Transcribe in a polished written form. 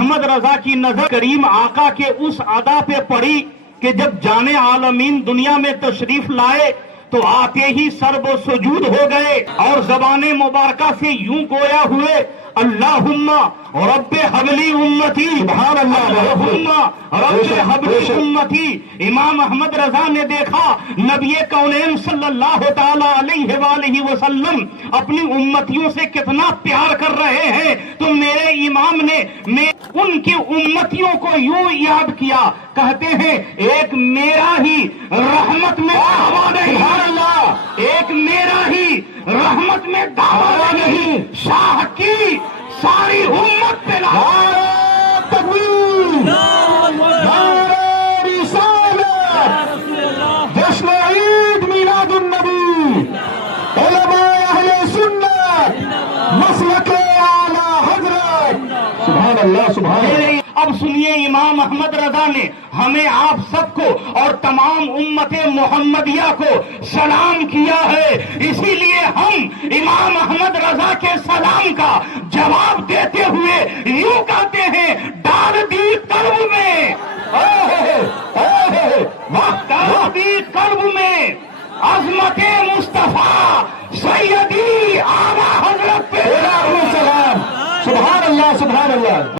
अहमद रजा की नजर करीम आका के उस अदा पे पड़ी कि जब जाने आलमीन दुनिया में तशरीफ लाए तो आते ही सर्व सुजूद हो गए और ज़बाने मुबारका से यूं गोया हुए, अल्लाहुम्मा रब्बे हबली उम्मती, अल्लाहुम्मा रब्बे हबली उम्मती। इमाम अहमद रजा ने देखा नबी कौनैन सल्लल्लाहु ताला अलैहि वसल्लम अपनी उम्मतियों से कितना प्यार कर रहे हैं, तो मेरे इमाम ने उनकी उम्मतियों को यूं याद किया, कहते हैं एक मेरा ही रहमत में दावा नहीं, एक मेरा ही रहमत में दावा नहीं, शाह की सारी उम्मत पे जश्न ईद मिलादुन नबी, उलमाए अहले सुन्नत, मसलके आला हजरत, सुभान अल्लाह सुभान अल्लाह। अब सुनिए, इमाम अहमद रजा ने हमें आप सबको और तमाम उम्मते मोहम्मदिया को सलाम किया है, इसीलिए हम इमाम अहमद रजा के सलाम का जवाब देते हुए यूं